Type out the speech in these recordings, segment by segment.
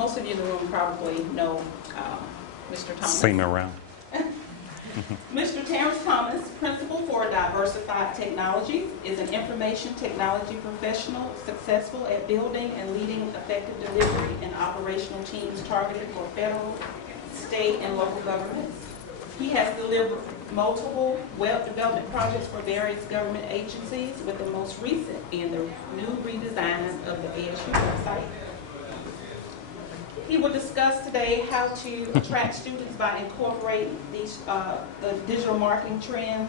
most of you in the room probably know Mr. Thomas. See me around. Mr. Terrence Thomas, Principal for Diversified Technologies, is an information technology professional successful at building and leading effective delivery and operational teams targeted for federal, state, and local governments. He has delivered multiple web development projects for various government agencies, with the most recent being the new redesign of the ASU website. He will discuss today how to attract students by incorporating these the digital marketing trends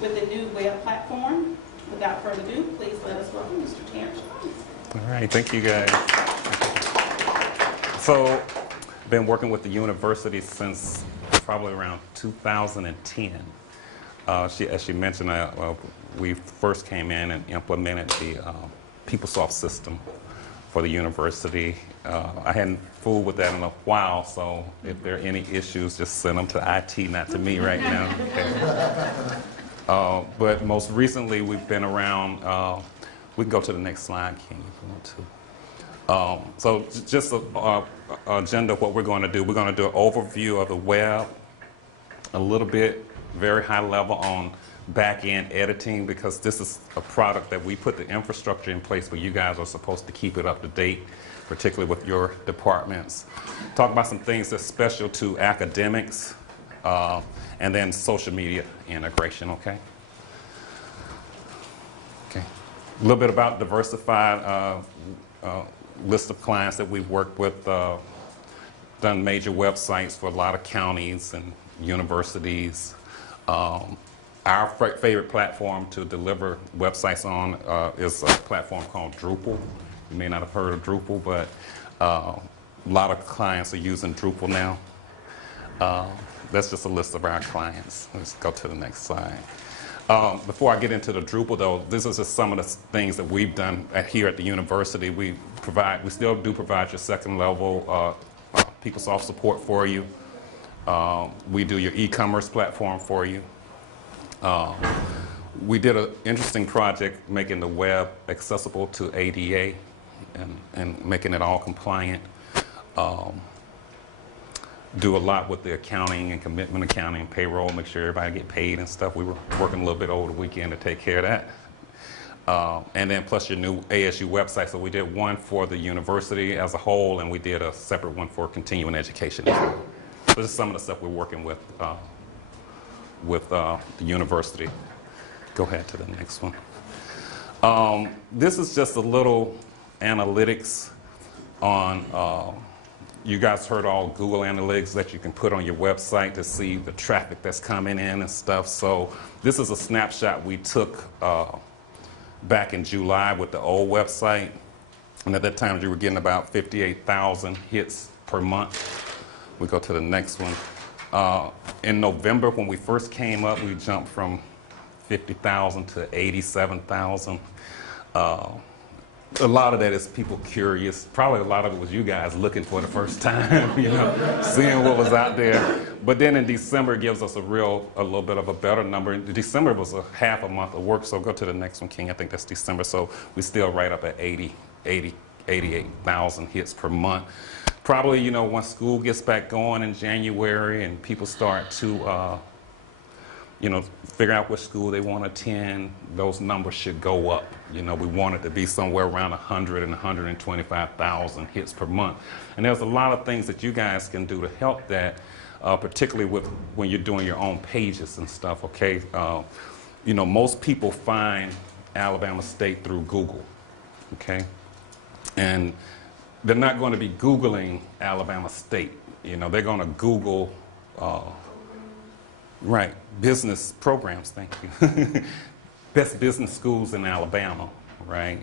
with the new web platform. Without further ado, please let us welcome Mr. Terrence Thomas. All right, thank you guys. So, I've been working with the university since probably around 2010. As she mentioned, we first came in and implemented the PeopleSoft system for the university. I hadn't fooled with that in a while, so if there are any issues, just send them to IT, not to me right now. Okay. But most recently, we've been around, we can go to the next slide, King, if you want to. So just an agenda of what we're going to do. We're going to do an overview of the web, a little bit, very high level on back-end editing, because this is a product that we put the infrastructure in place where you guys are supposed to keep it up to date, particularly with your departments. Talk about some things that's special to academics, and then social media integration, okay? Okay. A little bit about diversified list of clients that we've worked with, done major websites for a lot of counties and universities. Our favorite platform to deliver websites on is a platform called Drupal. You may not have heard of Drupal, but a lot of clients are using Drupal now. That's just a list of our clients. Let's go to the next slide. Before I get into the Drupal, though, this is just some of the things that we've done here at the university. We still do provide your second level PeopleSoft support for you. We do your e-commerce platform for you. We did an interesting project making the web accessible to ADA and making it all compliant. Do a lot with the accounting and commitment accounting, payroll, make sure everybody get paid and stuff. We were working a little bit over the weekend to take care of that. And then plus your new ASU website. So we did one for the university as a whole, and we did a separate one for continuing education. So this is some of the stuff we're working with the university. Go ahead to the next one. This is just a little analytics on, you guys heard all Google Analytics that you can put on your website to see the traffic that's coming in and stuff. So this is a snapshot we took back in July with the old website. And at that time, you were getting about 58,000 hits per month. We go to the next one. In November, when we first came up, we jumped from 50,000 to 87,000. A lot of that is people curious. Probably a lot of it was you guys looking for the first time, you know, seeing what was out there. But then in December, it gives us a little bit of a better number. December was a half a month of work, so go to the next one, King. I think that's December. So we still right up at 88,000 hits per month. Probably, you know, once school gets back going in January and people start to, you know, figure out what school they want to attend, those numbers should go up. You know, we want it to be somewhere around 100 and 125,000 hits per month. And there's a lot of things that you guys can do to help that, particularly with when you're doing your own pages and stuff, okay? You know, most people find Alabama State through Google, okay? And they're not going to be Googling Alabama State. You know, they're going to Google, right, business programs, thank you. Best business schools in Alabama, right?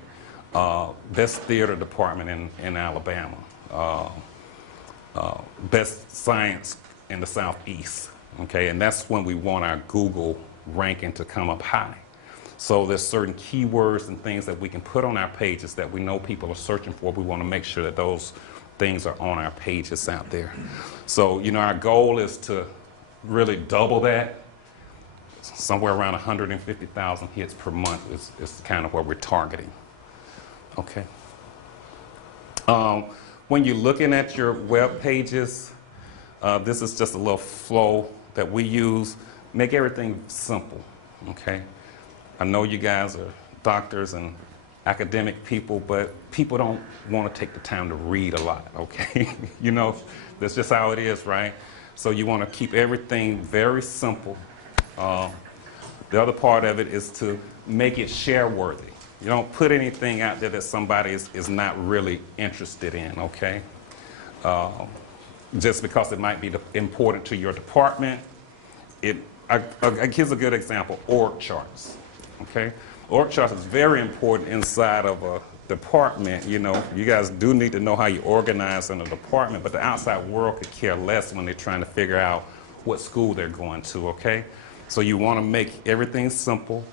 Best theater department in Alabama. Best science in the Southeast, okay? And that's when we want our Google ranking to come up high. So there's certain keywords and things that we can put on our pages that we know people are searching for. We want to make sure that those things are on our pages out there. So, you know, our goal is to really double that. Somewhere around 150,000 hits per month is kind of what we're targeting. Okay. when you're looking at your web pages, this is just a little flow that we use. Make everything simple, okay? I know you guys are doctors and academic people, but people don't want to take the time to read a lot, okay? You know, that's just how it is, right? So you want to keep everything very simple. The other part of it is to make it share-worthy. You don't put anything out there that somebody is not really interested in, okay? Just because it might be important to your department. Here's a good example, org charts, okay? Org charts is very important inside of a department. You know, you guys do need to know how you organize in a department, but the outside world could care less when they're trying to figure out what school they're going to, okay? So you want to make everything simple,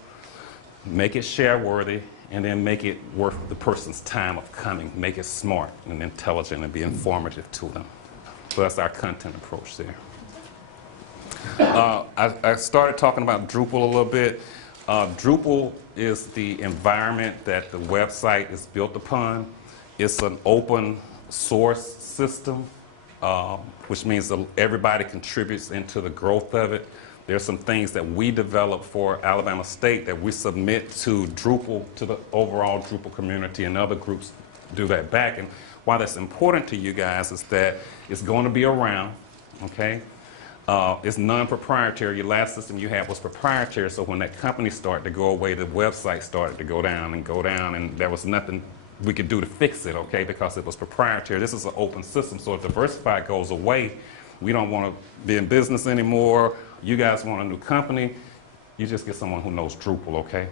make it share-worthy, and then make it worth the person's time of coming. Make it smart and intelligent and be informative to them. So that's our content approach there. I started talking about Drupal a little bit. Drupal is the environment that the website is built upon. It's an open source system, which means that everybody contributes into the growth of it. There's some things that we develop for Alabama State that we submit to Drupal, to the overall Drupal community, and other groups do that back. And why that's important to you guys is that it's going to be around, okay? It's non-proprietary. Your last system you had was proprietary, so when that company started to go away, the website started to go down, and there was nothing we could do to fix it, okay, because it was proprietary. This is an open system, so if Diversified goes away, we don't want to be in business anymore. You guys want a new company, you just get someone who knows Drupal, okay?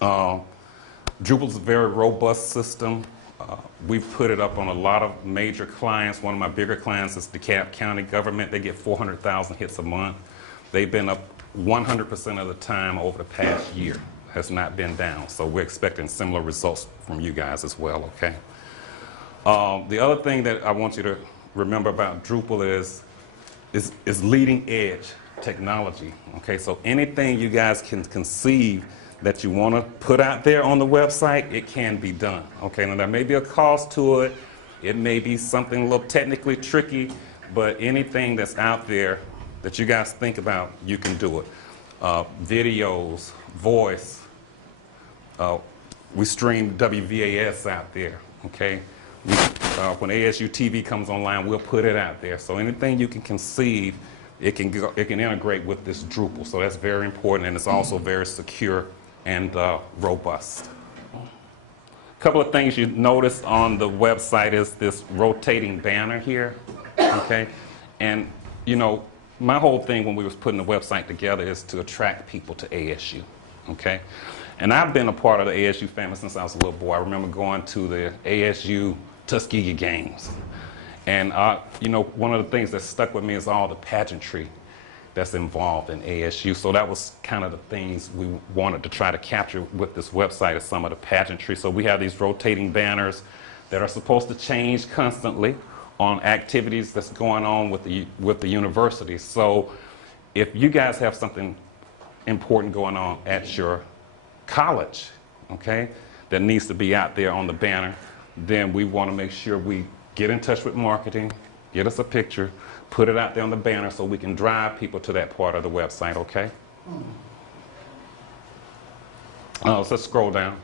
Drupal is a very robust system. We've put it up on a lot of major clients. One of my bigger clients is DeKalb County government. They get 400,000 hits a month. They've been up 100% of the time over the past year. Has not been down. So we're expecting similar results from you guys as well, okay? The other thing that I want you to remember about Drupal is leading edge technology, okay? So anything you guys can conceive that you want to put out there on the website, it can be done, okay? Now there may be a cost to it. It may be something a little technically tricky, but anything that's out there that you guys think about, you can do it. Videos, voice, we stream WVAS out there, okay? When ASU TV comes online, we'll put it out there. So anything you can conceive, it can integrate with this Drupal. So that's very important, and it's also very secure and robust. A couple of things you notice on the website is this rotating banner here, okay? And, you know, my whole thing when we was putting the website together is to attract people to ASU, okay? And I've been a part of the ASU family since I was a little boy. I remember going to the ASU Tuskegee games. And, you know, one of the things that stuck with me is all the pageantry that's involved in ASU. So that was kind of the things we wanted to try to capture with this website, is some of the pageantry. So we have these rotating banners that are supposed to change constantly on activities that's going on with the university. So if you guys have something important going on at your college, okay, that needs to be out there on the banner, then we want to make sure we get in touch with marketing, get us a picture, put it out there on the banner so we can drive people to that part of the website, okay? So let's scroll down.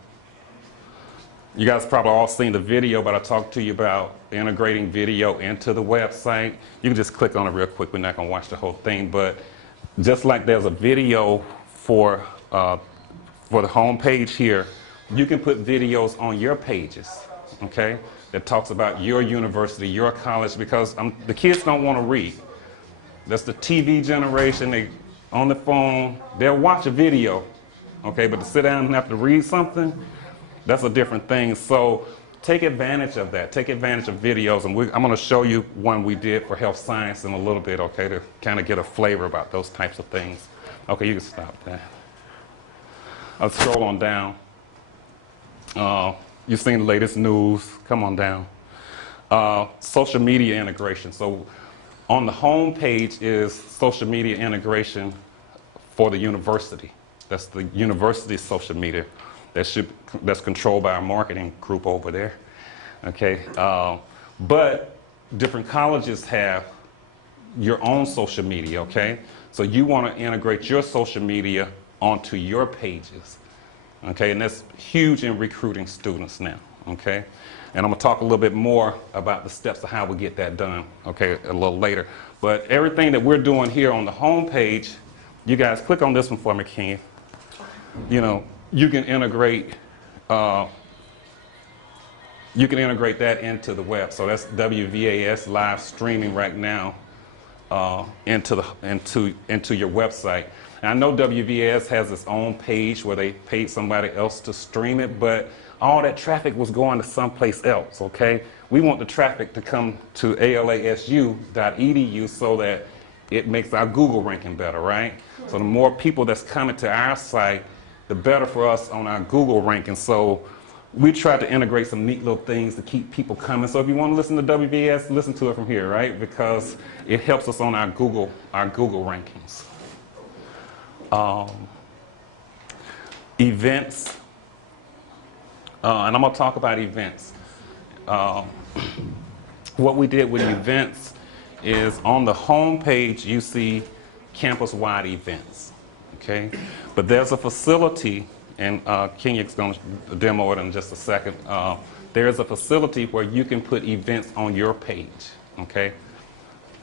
You guys probably all seen the video, but I talked to you about integrating video into the website. You can just click on it real quick. We're not going to watch the whole thing, but just like there's a video for the home page here, you can put videos on your pages, okay, that talks about your university, your college, because the kids don't want to read. That's the TV generation. They on the phone, they'll watch a video, okay, but to sit down and have to read something, that's a different thing. So take advantage of that. Take advantage of videos, and I'm going to show you one we did for health science in a little bit, okay, to kind of get a flavor about those types of things. Okay, you can stop that. I'll scroll on down. You've seen the latest news. Come on down. Social media integration. So on the home page is social media integration for the university. That's the university's social media. That's controlled by our marketing group over there. Okay. But different colleges have your own social media, okay? So you want to integrate your social media onto your pages, okay? And that's huge in recruiting students now, okay? And I'm going to talk a little bit more about the steps of how we get that done, okay, a little later. But everything that we're doing here on the home page, you guys click on this one for me, Ken. You know, you can integrate that into the web. So that's WVAS live streaming right now into your website. And I know WVAS has its own page where they paid somebody else to stream it, but all that traffic was going to someplace else, okay? We want the traffic to come to alasu.edu so that it makes our Google ranking better, right? So the more people that's coming to our site, the better for us on our Google ranking. So we try to integrate some neat little things to keep people coming. So if you want to listen to WVS, listen to it from here, right? Because it helps us on our Google rankings. Events, and I'm going to talk about events. What we did with events is on the home page you see campus-wide events, okay? But there's a facility, and Kenya's going to demo it in just a second. There's a facility where you can put events on your page, okay?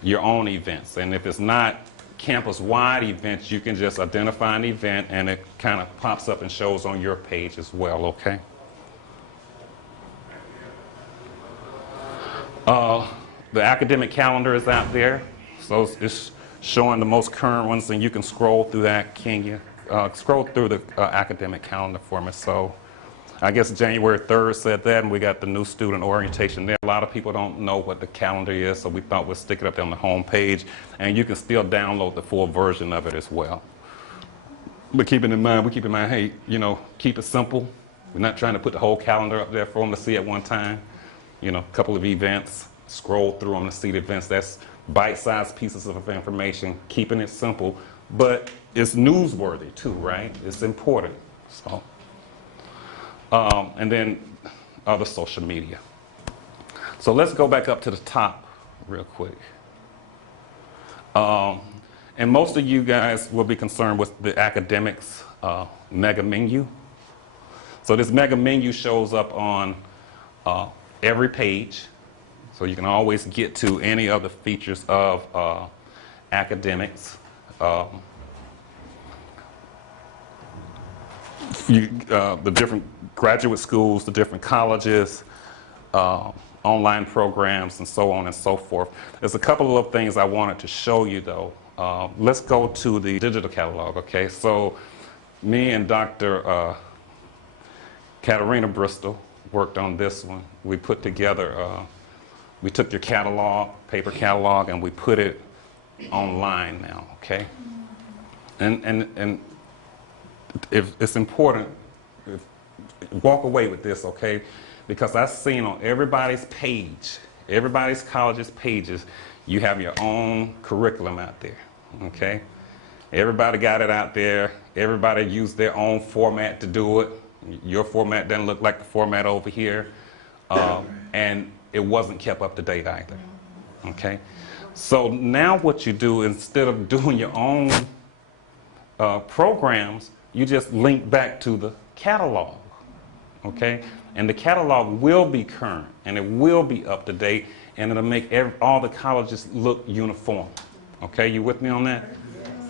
Your own events. And if it's not campus-wide events, you can just identify an event and it kind of pops up and shows on your page as well, okay? The academic calendar is out there, so it's showing the most current ones, and you can scroll through that, Kenya. Scroll through the academic calendar for me. So I guess January 3rd said that, and we got the new student orientation there. A lot of people don't know what the calendar is, so we thought we'd stick it up there on the home page, and you can still download the full version of it as well. But keep in mind, hey, you know, keep it simple. We're not trying to put the whole calendar up there for them to see at one time. You know, a couple of events, scroll through them to see the events. That's bite-sized pieces of information, keeping it simple, but it's newsworthy too, right? It's important. So, and then other social media. So let's go back up to the top real quick. And most of you guys will be concerned with the academics mega menu. So this mega menu shows up on every page, so you can always get to any of the features of academics. The different graduate schools, the different colleges, online programs, and so on and so forth. There's a couple of things I wanted to show you, though. Let's go to the digital catalog, okay? So me and Dr. Katarina Bristol worked on this one. We put together, we took your catalog, paper catalog, and we put it online now, okay? And if it's important, walk away with this, okay? Because I've seen on everybody's page, everybody's college's pages, you have your own curriculum out there, okay? Everybody got it out there. Everybody used their own format to do it. Your format doesn't look like the format over here. And it wasn't kept up to date either, okay? So now what you do, instead of doing your own programs, you just link back to the catalog, okay? And the catalog will be current, and it will be up to date, and it'll make all the colleges look uniform. Okay, you with me on that?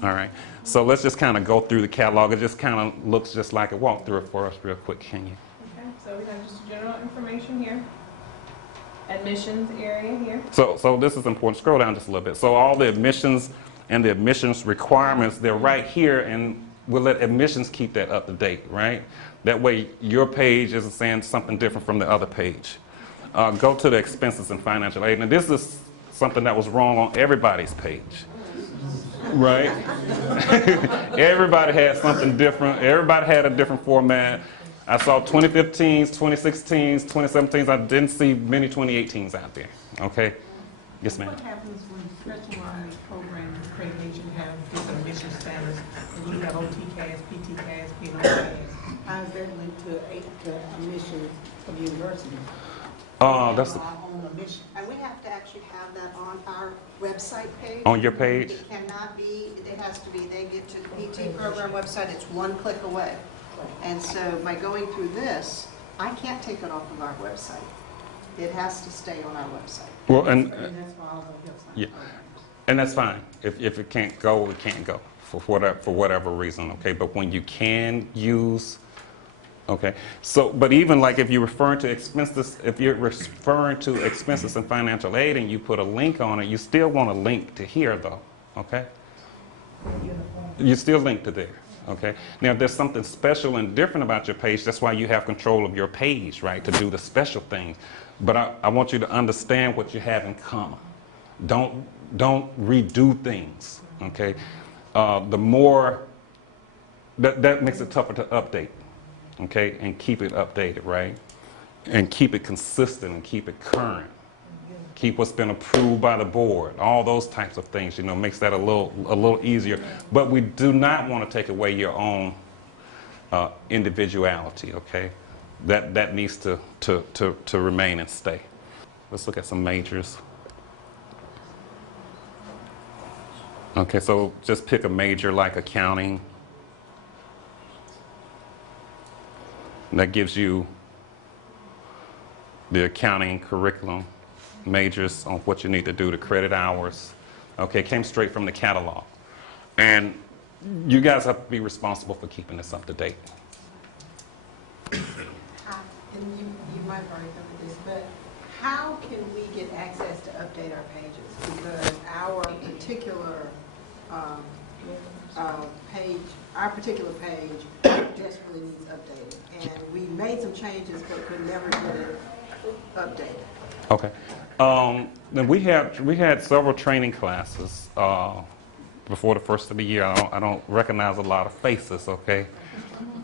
All right. So let's just kind of go through the catalog. It just kind of looks just like it. Walk through it for us real quick, can you? Okay, so we have just general information here. Admissions area here. So this is important. Scroll down just a little bit. So all the admissions and the admissions requirements, they're right here, and we'll let admissions keep that up to date, right? That way your page isn't saying something different from the other page. Go to the expenses and financial aid. Now this is something that was wrong on everybody's page, right? Everybody had something different. Everybody had a different format. I saw 2015s, 2016s, 2017s. I didn't see many 2018s out there, okay? Yes, ma'am. What happens when, especially on the program accreditation, have different admission standards, and you have OTCAS, PTCAS, PNOCAS? How does that link to admissions of universities? That's On a mission. And we have to actually have that on our website page. on your page? It cannot be, it has to be, they get to the PT program website, it's one click away. And so by going through this, I can't take it off of our website. It has to stay on our website. Well, and that's for all the Hillside yeah. programs. And that's fine. If it can't go, it can't go for whatever reason, okay? But when you can use, okay? So, but even like if you're referring to expenses, if you're referring to expenses and financial aid and you put a link on it, you still want a link to here though, okay? You still link to there, okay? Now, if there's something special and different about your page, that's why you have control of your page, right? To do the special things. But I want you to understand what you have in common. Don't redo things, okay? The more, that makes it tougher to update, okay? And keep it updated, right? And keep it consistent and keep it current. Keep what's been approved by the board. All those types of things, you know, makes that a little easier. But we do not want to take away your own individuality, okay? That needs to remain and stay. Let's look at some majors. Okay, so just pick a major like accounting. And that gives you the accounting curriculum, majors on what you need to do, the credit hours. Okay, came straight from the catalog. And you guys have to be responsible for keeping this up to date. And you might have already covered this, but how can we get access to update our pages? Because our particular particular page desperately needs updated. And we made some changes, but could never get it updated. Okay. Then we had several training classes before the first of the year. I don't recognize a lot of faces. Okay.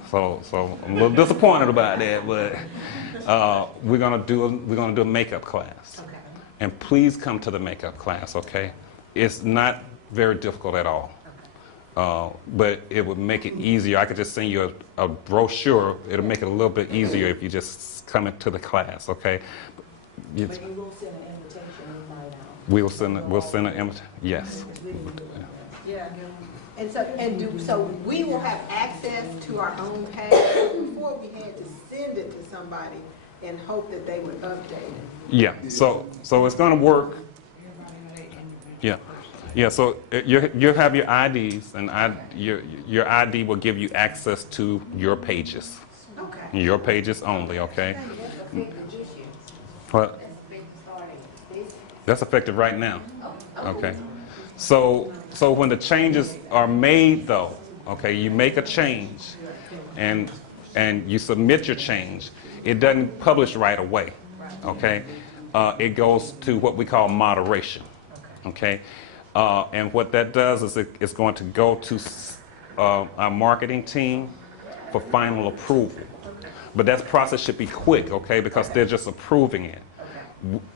So I'm a little disappointed about that, but we're gonna do a makeup class. Okay. And please come to the makeup class. Okay. It's not very difficult at all. But it would make it easier. I could just send you a brochure. It'll make it a little bit easier if you just come into the class, okay? But you will send an invitation invite out. We'll send an invitation. Yes. Yeah. And so we will have access to our own page. Before we had to send it to somebody and hope that they would update it. Yeah. So it's going to work. Yeah. Yeah, so you have your IDs, and your ID will give you access to your pages. Okay. Your pages only, okay? What? That's effective right now. Okay. So when the changes are made, though, okay, you make a change, and you submit your change. It doesn't publish right away, okay? It goes to what we call moderation, okay? And what that does is it's going to go to our marketing team for final approval. But that process should be quick, okay, because they're just approving it.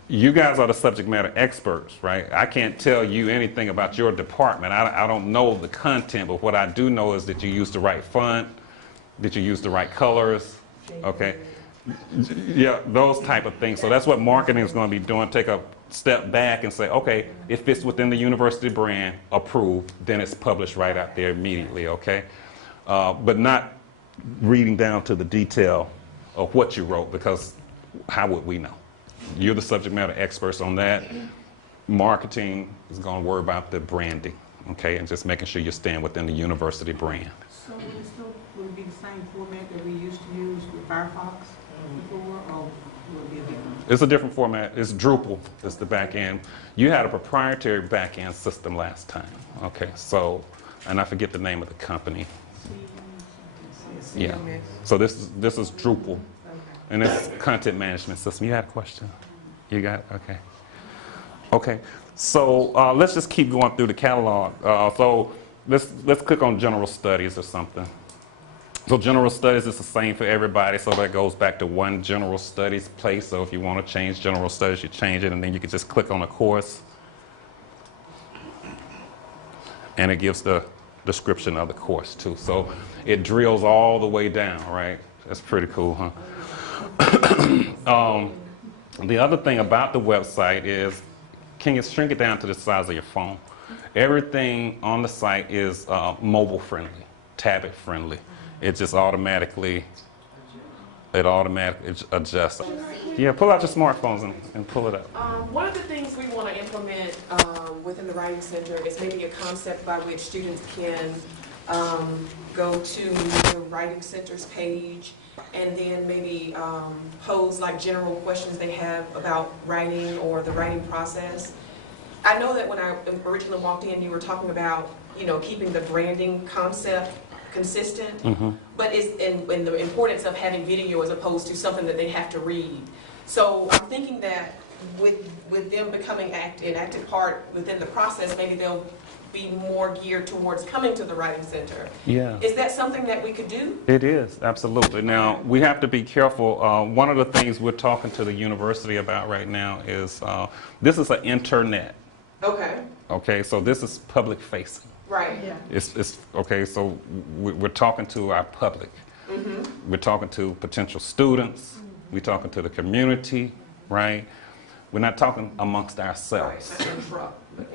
You guys are the subject matter experts, right? I can't tell you anything about your department. I don't know the content, but what I do know is that you use the right font, that you use the right colors, okay? Yeah, those type of things. So that's what marketing is going to be doing. Take a step back and say, okay, it fits within the university brand, approved, then it's published right out there immediately, okay? But not reading down to the detail of what you wrote, because how would we know? You're the subject matter experts on that. Marketing is going to worry about the branding, okay, and just making sure you're staying within the university brand. So will it be the same format that we used to use with Firefox before, or will it be a different? It's a different format. It's Drupal. It's the back end. You had a proprietary back end system last time. Okay, so, and I forget the name of the company. Yeah. So this is Drupal, and it's content management system. You had a question? You got it? Okay. Okay. So let's just keep going through the catalog. So let's click on general studies or something. So general studies is the same for everybody, so that goes back to one general studies place. So if you want to change general studies, you change it, and then you can just click on a course, and it gives the description of the course too. So it drills all the way down, right? That's pretty cool, huh? The other thing about the website is, can you shrink it down to the size of your phone? Everything on the site is mobile friendly, tablet friendly. It just automatically adjusts. Yeah, pull out your smartphones and pull it up. One of the things we want to implement within the Writing Center is maybe a concept by which students can go to the Writing Center's page and then maybe pose like general questions they have about writing or the writing process. I know that when I originally walked in, you were talking about, keeping the branding concept consistent, but and the importance of having video as opposed to something that they have to read. So I'm thinking that with them becoming an active part within the process, maybe they'll be more geared towards coming to the Writing Center. Yeah. Is that something that we could do? It is, absolutely. Now, we have to be careful. One of the things we're talking to the university about right now is this is an internet. Okay. Okay, so this is public facing. Right. Yeah. It's okay, so we're talking to our public. We're talking to potential students. We're talking to the community, right? We're not talking amongst ourselves.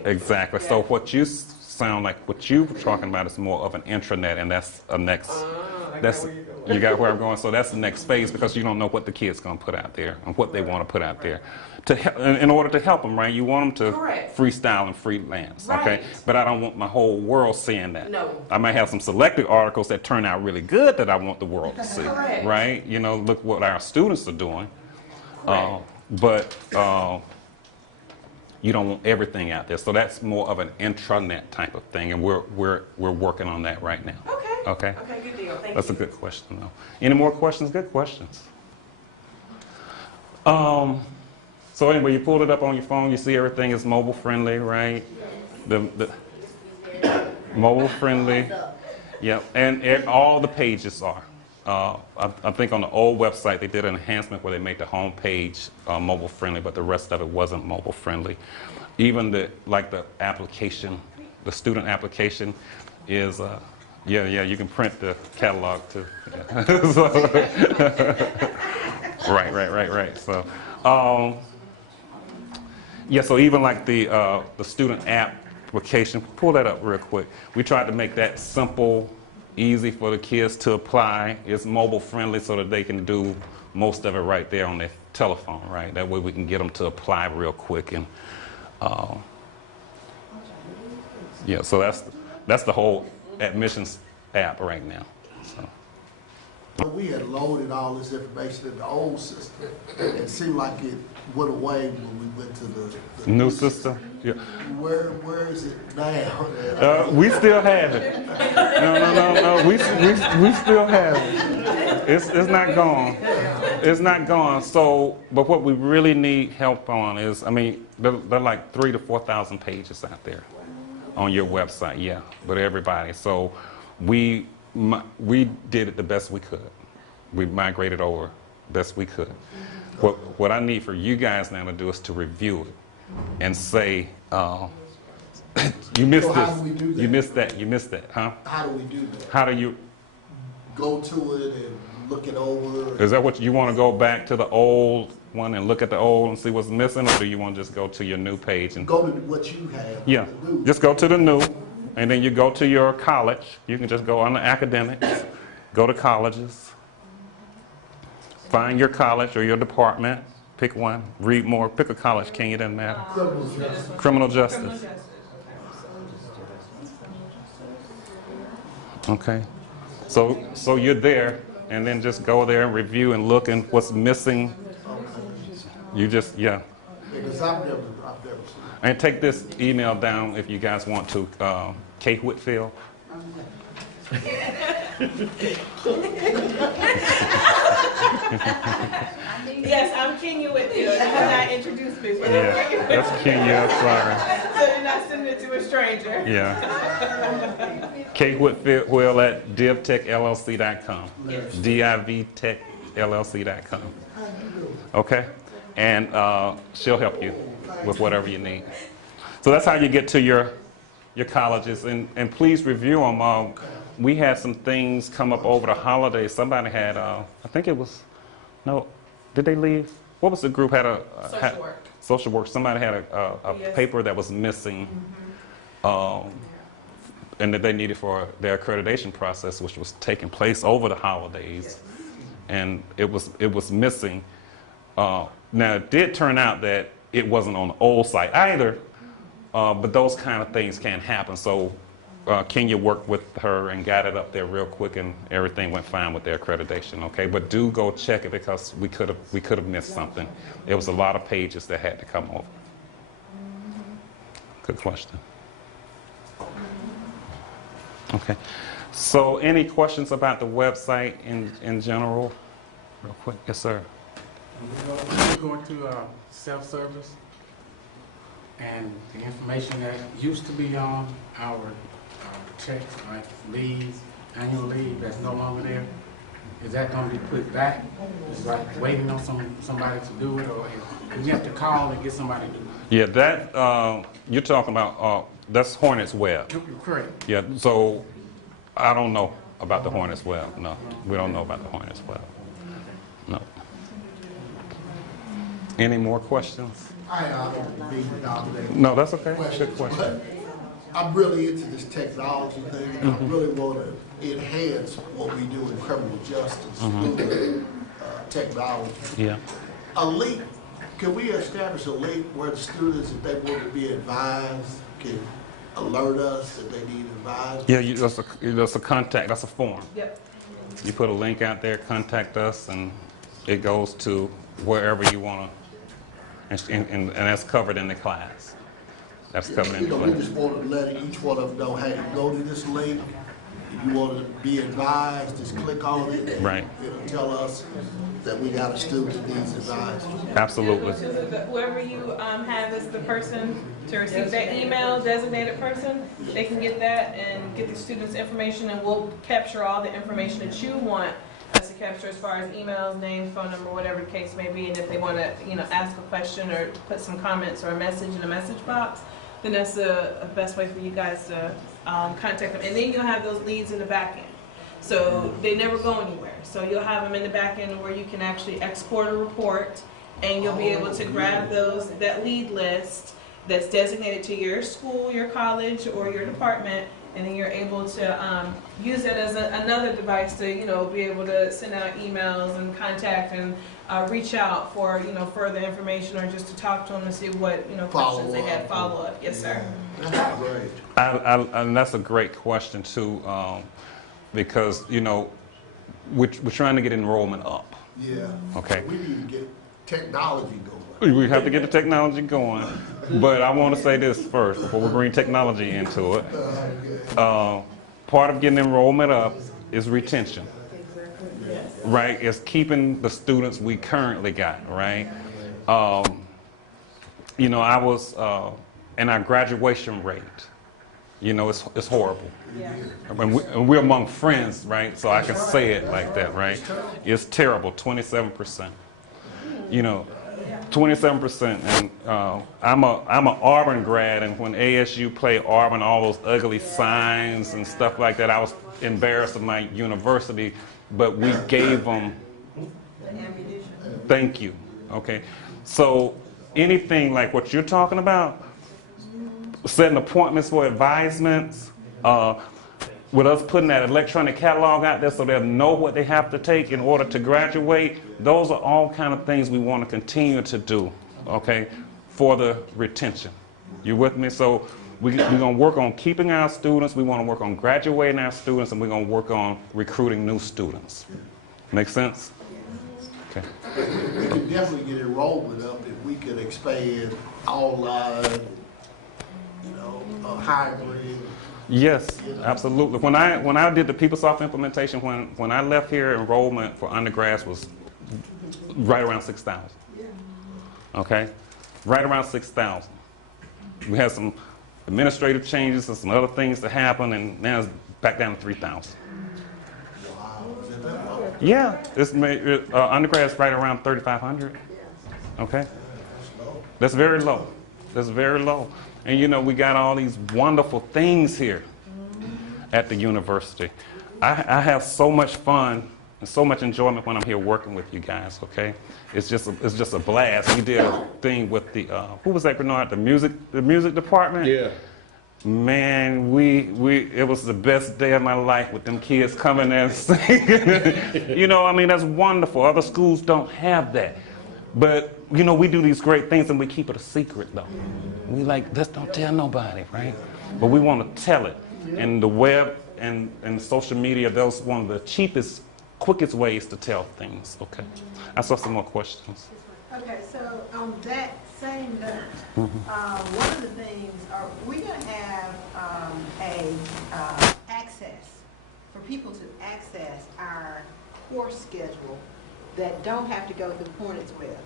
Exactly. Yeah. So what you sound like, what you're talking about is more of an intranet, and that's a next. That's you got where I'm going. So that's the next phase because you don't know what the kid's going to put out there and what they want to put out there. In order to help them, right? You want them to Correct. freestyle and freelance, okay? Right. But I don't want my whole world seeing that. No. I might have some selected articles that turn out really good that I want the world to see, Correct. right? Look what our students are doing. Right. But you don't want everything out there. So that's more of an intranet type of thing, and we're working on that right now. Okay. Okay. Okay, good deal. Thank That's a you. good question, though. Any more questions? Good questions. So anyway, you pulled it up on your phone. You see everything is mobile friendly, right? The mobile friendly. Yep, and all the pages are. I think on the old website they did an enhancement where they made the home page mobile friendly, but the rest of it wasn't mobile friendly. Even the application, the student application is you can print the catalog too. Yeah. Right. So so even like the student application, pull that up real quick. We tried to make that simple, easy for the kids to apply. It's mobile friendly so that they can do most of it right there on their telephone, right? That way we can get them to apply real quick. And so that's the whole admissions app right now. So. But we had loaded all this information in the old system. It seemed like it went away when we went to the New system? Yeah. Where is it now? We still have it. No. We still have it. It's not gone. It's not gone. So, but what we really need help on is, there are like 3,000 to 4,000 pages out there on your website. Yeah, but everybody. So, we did it the best we could. We migrated over best we could. What I need for you guys now to do is to review it and say, you missed So this. how do we do that? You missed that, huh? How do we do that? How do you, Go to it and look it over? is that what you want to go back to the old one and look at the old and see what's missing, or do you want to just go to your new page and Go to what you have. yeah, to do. just go to the new, and then you go to your college. You can just go on the academics, go to colleges, find your college or your department, pick one, read more, pick a college, can you, doesn't matter. Criminal justice. Criminal justice. Okay, so you're there, and then just go there and review and look and what's missing. You just, Because I've never seen and take this email down if you guys want to, K. Whitfield. Yes, I'm Kenya with you. You cannot introduce me. Yeah, that's Kenya, sorry. So you're not sending it to a stranger. Yeah. K. Whitfield at divtechllc.com. divtechllc.com. Okay? And she'll help you with whatever you need. So that's how you get to your colleges. And please review them. We had some things come up over the holidays. Somebody had, I think it was, no, did they leave? what was the group had a Social work. social work. Somebody had a Yes. paper that was missing, and that they needed for their accreditation process, which was taking place over the holidays, and it was missing. Now it did turn out that it wasn't on the old site either, but those kind of things can happen. So Kenya worked with her and got it up there real quick, and everything went fine with their accreditation. Okay, but do go check it because we could have missed something. There was a lot of pages that had to come over. Good question. Okay, so any questions about the website in general? Real quick, yes, sir. We're going to self-service, and the information that used to be on our checks, like leaves, annual leave, that's no longer there. Is that going to be put back? It's like waiting on somebody to do it, or we have to call and get somebody to do it? Yeah, that you're talking about. That's Hornets Web. Correct. Yeah, so I don't know about the Hornets Web. No, we don't know about the Hornets Web. No. Any more questions? I don't be dominated. No, that's okay. Good question. But I'm really into this technology thing, and I really want to enhance what we do in criminal justice through technology. Yeah. A link, can we establish a link where the students, if they want to be advised, can alert us that they need advice? Yeah, that's a contact. That's a form. Yep. You put a link out there, contact us, and it goes to wherever you want to, and that's covered in the class. That's covered in You the know, we class. just want to let each one of them know, hey, go to this link. If you want to be advised, just click on it. Right. It'll tell us that we got a student that needs advice. Absolutely. Whoever you have as the person to receive that email, designated person, they can get that and get the student's information, and we'll capture all the information that you want us to capture as far as emails, names, phone number, whatever the case may be. And if they want to, ask a question or put some comments or a message in a message box, then that's the best way for you guys to contact them. And then you'll have those leads in the back end. So they never go anywhere. So you'll have them in the back end where you can actually export a report, and you'll be able to grab that lead list that's designated to your school, your college, or your department, and then you're able to use that as another device to, be able to send out emails and contact and reach out for, further information, or just to talk to them and see what, questions they had, follow up. Yes, sir. That's great. And that's a great question too, because we're trying to get enrollment up. Yeah. Okay. We need to get technology going. We have to get the technology going, but I want to say this first before we bring technology into it. Part of getting enrollment up is retention, right? It's keeping the students we currently got, right? I was, and our graduation rate, it's horrible. And we're among friends, right? So I can say it like that, right? It's terrible, 27%. 27%, and I'm an Auburn grad, and when ASU played Auburn, all those ugly signs and stuff like that, I was embarrassed of my university, but we gave them, thank you, okay? So anything like what you're talking about, setting appointments for advisements, with us putting that electronic catalog out there so they'll know what they have to take in order to graduate, those are all kind of things we want to continue to do, okay, for the retention. You with me? So we're going to work on keeping our students, we want to work on graduating our students, and we're going to work on recruiting new students. Make sense? Okay. We can definitely get enrollment up if we could expand online, hybrid. Yes, absolutely. When I did the PeopleSoft implementation, when I left here, enrollment for undergrads was right around 6,000. Okay, right around 6,000. We had some administrative changes and some other things that happened, and now it's back down to 3,000. Wow, is it that low? Yeah, it's undergrads right around 3,500. Okay, that's very low. That's very low. And we got all these wonderful things here at the university. I have so much fun so much enjoyment when I'm here working with you guys, okay? It's just a blast. We did a thing with the, who was that, Bernard? The music department? Yeah. Man, it was the best day of my life with them kids coming there and singing. You know, I mean, that's wonderful. Other schools don't have that. But, you know, we do these great things and we keep it a secret, though. We like, just don't tell nobody, right? But we want to tell it. And the web and social media, those one of the cheapest, quickest ways to tell things, okay? I saw some more questions. Okay, so on that same note, one of the things, are we gonna have access, for people to access our course schedule that don't have to go through Hornets Web?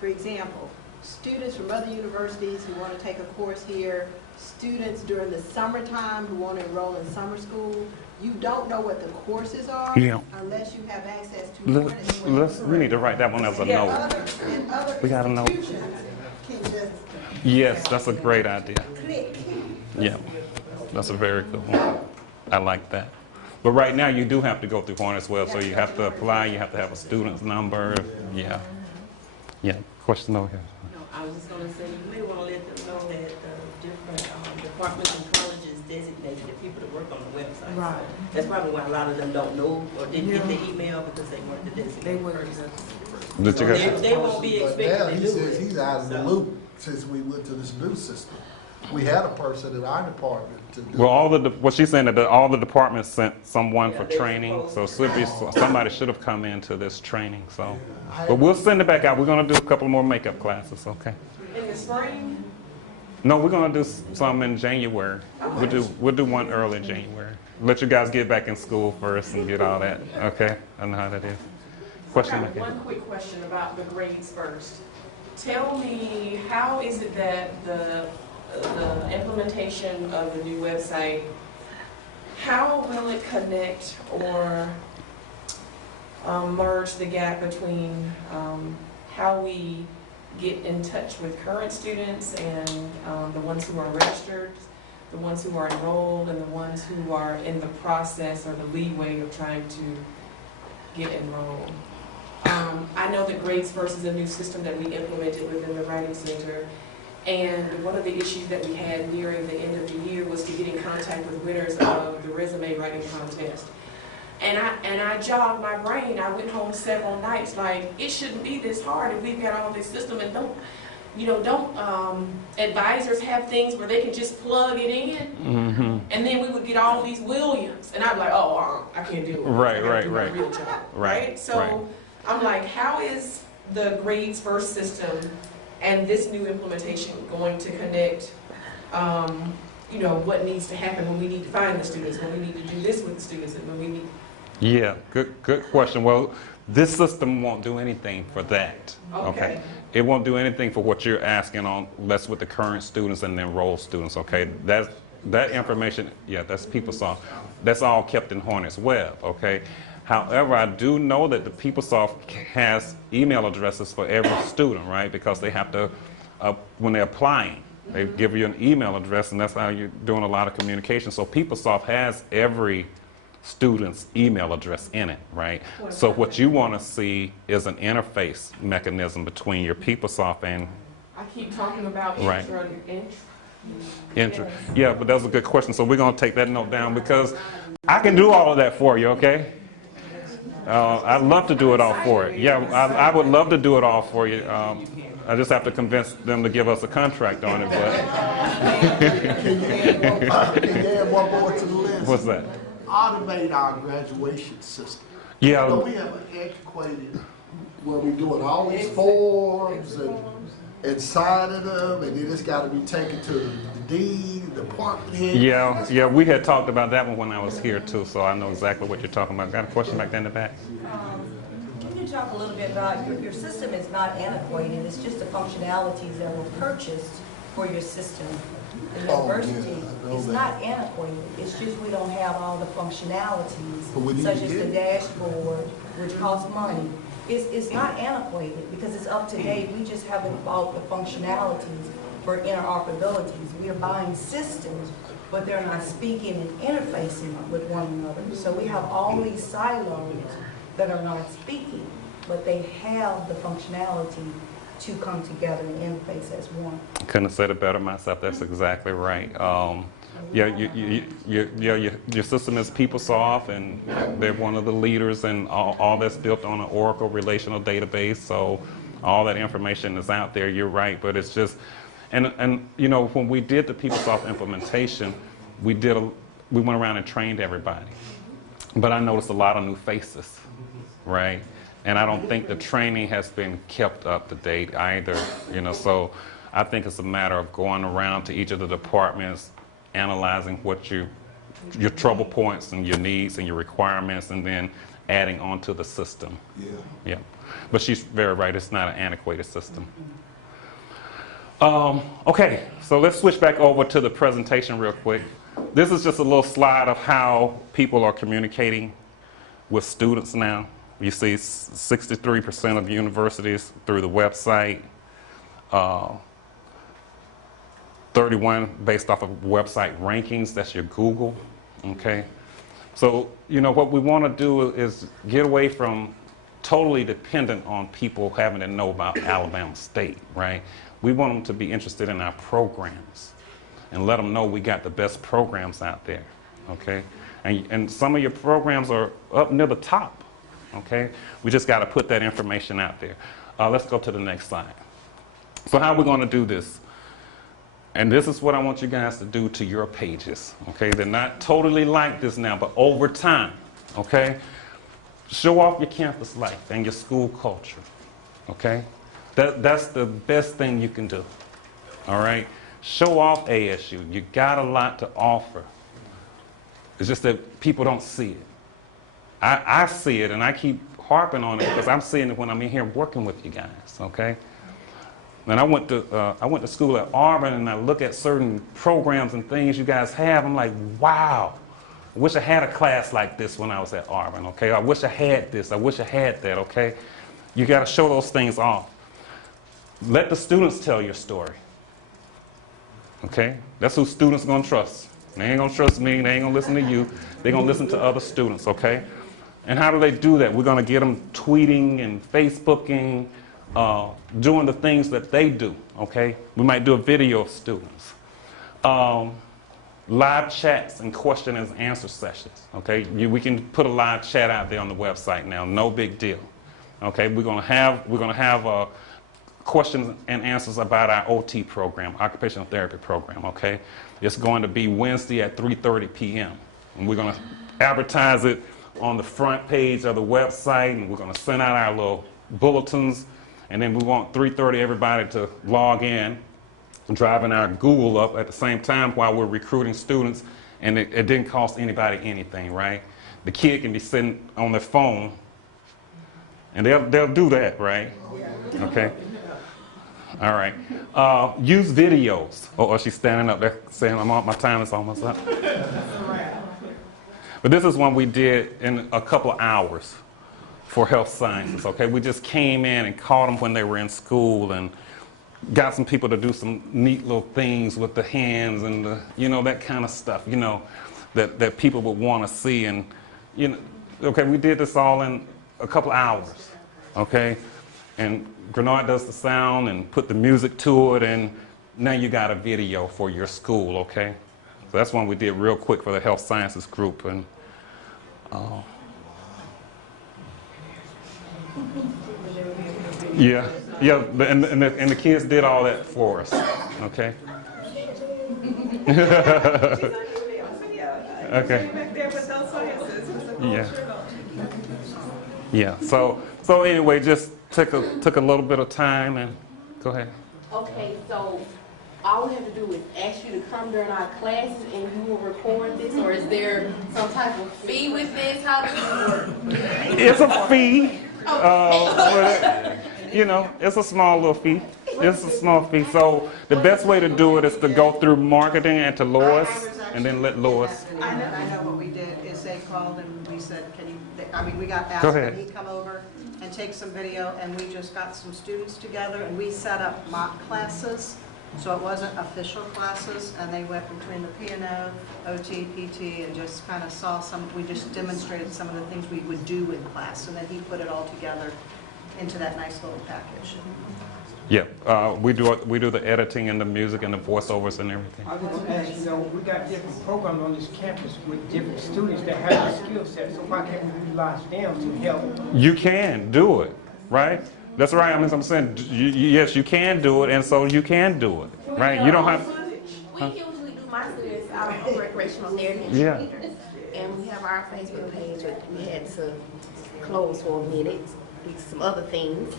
For example, students from other universities who want to take a course here, students during the summertime who want to enroll in summer school, you don't know what the courses are unless you have access to Hornets Web. We need to write that one as a note. Other We gotta know. institutions can just Yes, that's a great idea. click. Yeah, that's a very good one. I like that. But right now, you do have to go through Hornets Web, so you have to apply, you have to have a student's number. Yeah. Yeah, question over here. No, I was just gonna say, you may wanna let them know that the different departments and colleges designated the people that work on the website. Right. That's probably why a lot of them don't know or didn't get the email because they weren't the designated person. Did you guys? They won't be But expected now to he do says it. he's out of the So- loop since we went to this new system. We had a person in our department to do. Well, what she's saying that all the departments sent someone Yeah, for they're training, so supposed somebody should have come into this training. So, but we'll send it back out. We're gonna do a couple more makeup classes, okay? In the spring, No, we're gonna do some in January. We'll do one early in January. Let you guys get back in school first and get all that. Okay, I know how that is. Question. I got one quick question about the grades first. Tell me, how is it that the implementation of the new website, how will it connect or merge the gap between how we get in touch with current students and the ones who are registered, the ones who are enrolled, and the ones who are in the process or the leeway of trying to get enrolled? I know that Grades First is a new system that we implemented within the Writing Center, and one of the issues that we had nearing the end of the year was to get in contact with winners of the resume writing contest. And I jogged my brain. I went home several nights like, it shouldn't be this hard if we've got all this system, and don't advisors have things where they can just plug it in, and then we would get all these Williams, and I'd be like, I can't do it. Right. My real job, right? So I'm like, how is the Grades First system and this new implementation going to connect? What needs to happen when we need to find the students, when we need to do this with the students, and when we need. Yeah, good question. Well, this system won't do anything for that. Okay. It won't do anything for what you're asking on, less with the current students and the enrolled students, okay? That information, that's PeopleSoft. That's all kept in Hornets Web, okay? However, I do know that the PeopleSoft has email addresses for every student, right? Because they have to, when they're applying, they give you an email address, and that's how you're doing a lot of communication. So PeopleSoft has every student's email address in it, right? So what you want to see is an interface mechanism between your PeopleSoft and I keep talking about Right. intro. Yeah, but that was a good question. So we're going to take that note down because I can do all of that for you, okay? I'd love to do it all for you. Yeah, I would love to do it all for you. I just have to convince them to give us a contract on it. But Can you add one more to the list? what's that? Automate our graduation system. Yeah. So we have an antiquated, where we doing all these forms and signing them, and then it's got to be taken to the dean, the department head. Yeah, we had talked about that one when I was here too, so I know exactly what you're talking about. Got a question back there in the back? Can you talk a little bit about, your system is not antiquated, it's just the functionalities that were purchased for your system. The university is not antiquated, it's just we don't have all the functionalities, such as the dashboard, which costs money. It's not antiquated because it's up to date, we just haven't bought the functionalities for interoperabilities. We are buying systems, but they're not speaking and interfacing with one another. So we have all these silos that are not speaking, but they have the functionality to come together and interface as one. Couldn't have said it better myself. That's exactly right. Yeah, your system is PeopleSoft, and they're one of the leaders, and all that's built on an Oracle relational database. So all that information is out there. You're right, but it's just, and you know, when we did the PeopleSoft implementation, we went around and trained everybody. But I noticed a lot of new faces, right? And I don't think the training has been kept up to date either, you know, so I think it's a matter of going around to each of the departments, analyzing what your trouble points and your needs and your requirements, and then adding on to the system. Yeah. But she's very right, it's not an antiquated system. Okay, so let's switch back over to the presentation real quick. This is just a little slide of how people are communicating with students now. You see 63% of universities through the website, 31 based off of website rankings, that's your Google, okay? So, you know, what we want to do is get away from totally dependent on people having to know about Alabama State, right? We want them to be interested in our programs and let them know we got the best programs out there, okay? And some of your programs are up near the top, okay? We just got to put that information out there. Let's go to the next slide. So how are we going to do this? And this is what I want you guys to do to your pages, okay? They're not totally like this now, but over time, okay? Show off your campus life and your school culture, okay? That's the best thing you can do, all right? Show off ASU. You got a lot to offer. It's just that people don't see it. I see it, and I keep harping on it because I'm seeing it when I'm in here working with you guys, okay? And I went to school at Auburn, and I look at certain programs and things you guys have. I'm like, wow, I wish I had a class like this when I was at Auburn, okay? I wish I had this. I wish I had that, okay? You got to show those things off. Let the students tell your story, okay? That's who students are going to trust. They ain't going to trust me. They ain't going to listen to you. They're going to listen to other students, okay? And how do they do that? We're going to get them tweeting and Facebooking, doing the things that they do, okay? We might do a video of students. Live chats and question and answer sessions, okay? We can put a live chat out there on the website now, no big deal, okay? We're gonna have questions and answers about our OT program, occupational therapy program, okay? It's going to be Wednesday at 3:30 p.m. and we're gonna advertise it on the front page of the website, and we're gonna send out our little bulletins. And then we want 3:30 everybody to log in, driving our Google up at the same time while we're recruiting students. And it didn't cost anybody anything, right? The kid can be sitting on their phone, and they'll do that, right? Okay. All right. Use videos. Oh, she's standing up there saying, my time is almost up. But this is one we did in a couple of hours for health sciences, okay? We just came in and caught them when they were in school and got some people to do some neat little things with the hands and the, you know, that kind of stuff, you know, that people would want to see. And, you know, okay, we did this all in a couple hours, okay? And Grenard does the sound and put the music to it, and now you got a video for your school, okay? So that's one we did real quick for the health sciences group. And yeah, and the kids did all that for us, okay? Okay. Yeah. So anyway, just took a little bit of time, and go ahead. Okay, so all we have to do is ask you to come during our classes and you will record this, or is there some type of fee with this? How does it work? It's a fee. But, you know, it's a small little fee. It's a small fee. So the best way to do it is to go through marketing and to Lois, and then let Lois. I know what we did is they called and we said, can you, we got asked, Go ahead. can he come over and take some video, and we just got some students together and we set up mock classes So it wasn't official classes, and they went between the P&O, OT, PT, and just kind of saw we just demonstrated some of the things we would do in class, and then he put it all together into that nice little package. Yeah, we do the editing and the music and the voiceovers and everything. I was going to ask, we got different programs on this campus with different students that have the skill set, so why can't we utilize them to help? You can do it, right? That's right. I mean, I'm saying, yes, you can do it, and so you can do it, right? You don't have. We usually do my students out of recreational narrative Yeah. and we have our Facebook page, but we had to close for a minute with some other things.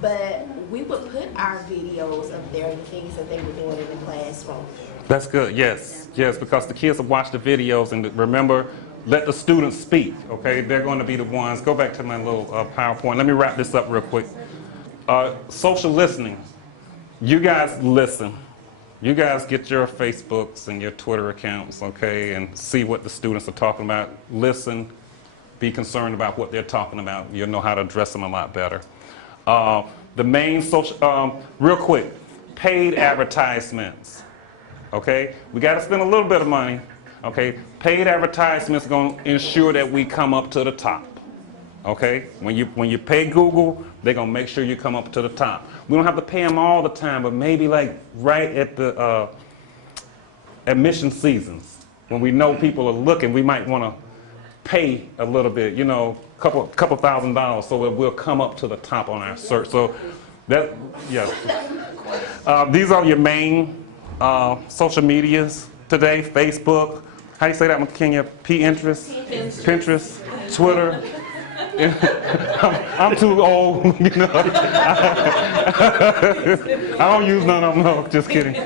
But we would put our videos up there, the things that they were doing in the classroom. That's good. Yes, yes, because the kids will watch the videos and remember, let the students speak. Okay, they're going to be the ones. Go back to my little PowerPoint. Let me wrap this up real quick. Social listening. You guys listen. You guys get your Facebooks and your Twitter accounts, okay, and see what the students are talking about. Listen. Be concerned about what they're talking about. You'll know how to address them a lot better. The main social, real quick, paid advertisements. Okay, we got to spend a little bit of money. Okay, paid advertisements going to ensure that we come up to the top. Okay, when you pay Google, they're going to make sure you come up to the top. We don't have to pay them all the time, but maybe like right at the admission seasons, when we know people are looking, we might want to pay a little bit, couple $1,000 so that we'll come up to the top on our search. So that, yes. These are your main social medias today. Facebook, how do you say that one, Kenya? Pinterest, Twitter. I'm too old, I don't use none of them, no, just kidding.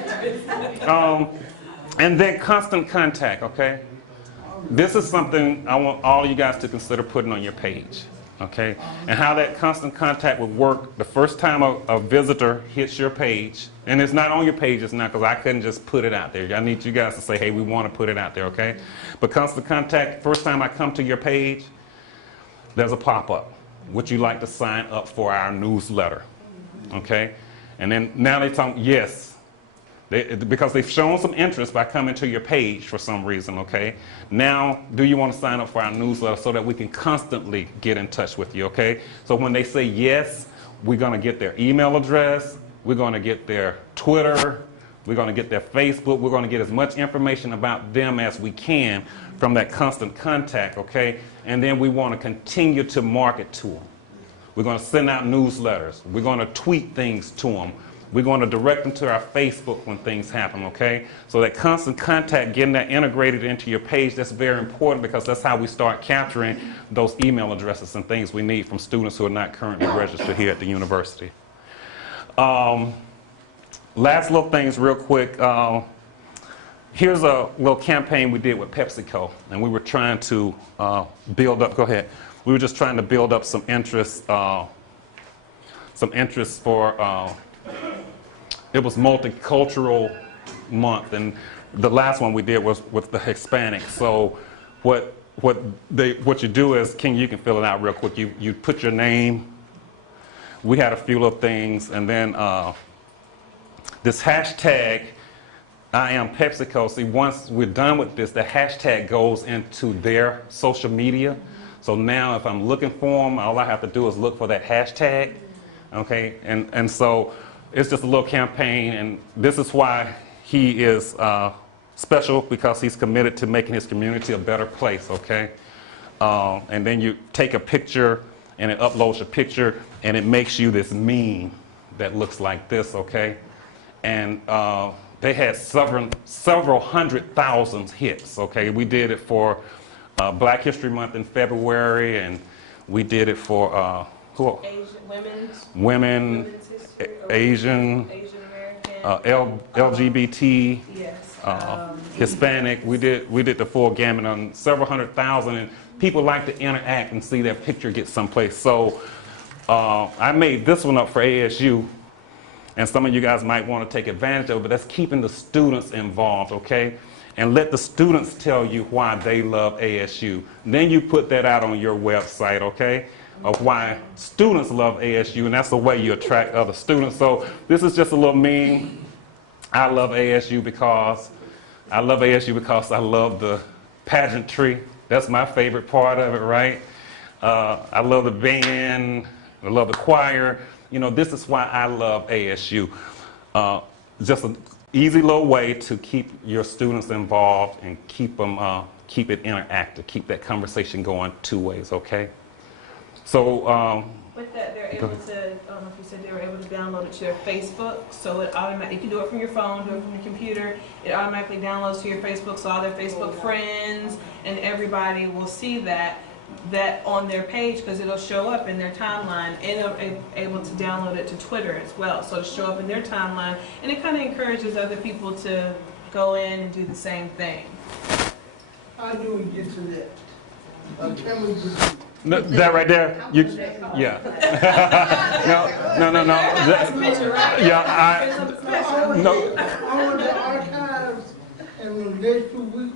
And then constant contact, okay? This is something I want all you guys to consider putting on your page, okay? And how that constant contact would work the first time a visitor hits your page, and it's not on your pages now because I couldn't just put it out there. I need you guys to say, hey, we want to put it out there, okay? But constant contact, first time I come to your page, there's a pop-up. Would you like to sign up for our newsletter, okay? And then now they tell me, yes. Because they've shown some interest by coming to your page for some reason, okay? Now, do you want to sign up for our newsletter so that we can constantly get in touch with you, okay? So when they say yes, we're going to get their email address, we're going to get their Twitter, we're going to get their Facebook, we're going to get as much information about them as we can from that constant contact, okay? And then we want to continue to market to them. We're going to send out newsletters. We're going to tweet things to them. We're going to direct them to our Facebook when things happen, okay? So that constant contact, getting that integrated into your page, that's very important because that's how we start capturing those email addresses and things we need from students who are not currently registered here at the university. Last little things real quick. Here's a little campaign we did with PepsiCo, and we were trying to build up, go ahead. We were just trying to build up some interest for, it was multicultural month, and the last one we did was with the Hispanics. So what you do is, King, you can fill it out real quick. You put your name. We had a few little things, and then this hashtag, I am PepsiCo. See, once we're done with this, the hashtag goes into their social media. So now if I'm looking for them, all I have to do is look for that hashtag, okay? And so it's just a little campaign, and this is why he is special, because he's committed to making his community a better place, okay? And then you take a picture, and it uploads your picture, and it makes you this meme that looks like this, okay? And they had several hundred thousand hits, okay? We did it for Black History Month in February, and we did it for women's history, Asian American, LGBT, yes, Hispanic. We did the full gamut on several hundred thousand, and people like to interact and see their picture get someplace. So I made this one up for ASU, and some of you guys might want to take advantage of it, but that's keeping the students involved, okay? And let the students tell you why they love ASU. Then you put that out on your website, okay? Of why students love ASU, and that's the way you attract other students. So this is just a little meme. I love ASU because I love the pageantry. That's my favorite part of it, right? I love the band. I love the choir. You know, this is why I love ASU. Just an easy little way to keep your students involved and keep it interactive, keep that conversation going two ways, okay? So, With that, they're able to, I don't know if you said they were able to download it to their Facebook, so it automatically, you can do it from your phone, do it from your computer, it automatically downloads to your Facebook, so all their Facebook friends and everybody will see that on their page, because it'll show up in their timeline, and they're able to download it to Twitter as well, so it'll show up in their timeline, and it kind of encourages other people to go in and do the same thing. How do we get to that? Can we just... that right there, yeah. No. No. I want the archives, and in the next 2 weeks,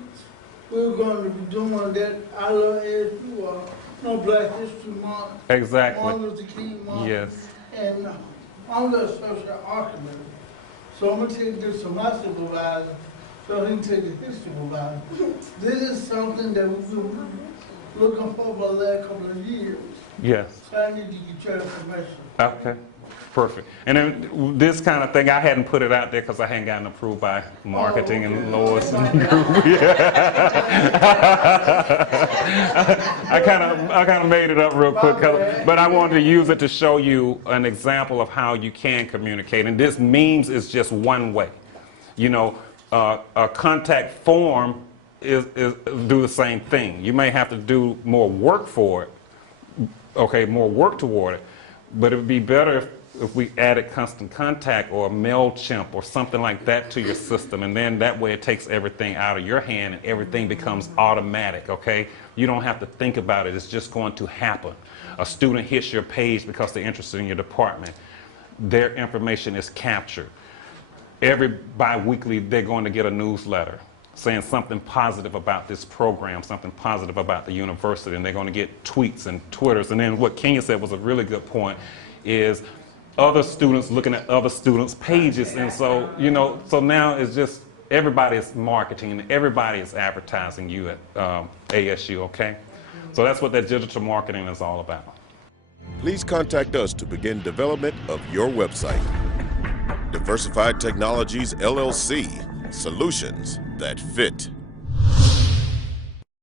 we're going to be doing that I Love ASU, no Black History Month. Exactly. Martin Luther King Month. Yes. And I'm the social archivist. So I'm going to take this to my supervisor, so he can take it to his supervisor. This is something that we've been looking for the last couple of years. Yes. So I need to get your information. Okay. Perfect. And then this kind of thing, I hadn't put it out there because I hadn't gotten approved by marketing and Lois and the group. I kind of made it up real quick, but I wanted to use it to show you an example of how you can communicate. And this memes is just one way. You know, a contact form is do the same thing. You may have to do more work for it. Okay, more work toward it, but it would be better if we added Constant Contact or MailChimp or something like that to your system, and then that way it takes everything out of your hand and everything becomes automatic, okay? You don't have to think about it. It's just going to happen. A student hits your page because they're interested in your department. Their information is captured. Every bi-weekly, they're going to get a newsletter saying something positive about this program, something positive about the university, and they're going to get tweets and Twitters. And then what Kenya said was a really good point, is other students looking at other students' pages. And so, you know, so now it's just everybody is marketing and everybody is advertising you at ASU, okay? So that's what that digital marketing is all about. Please contact us to begin development of your website. Diversified Technologies, LLC, solutions that fit.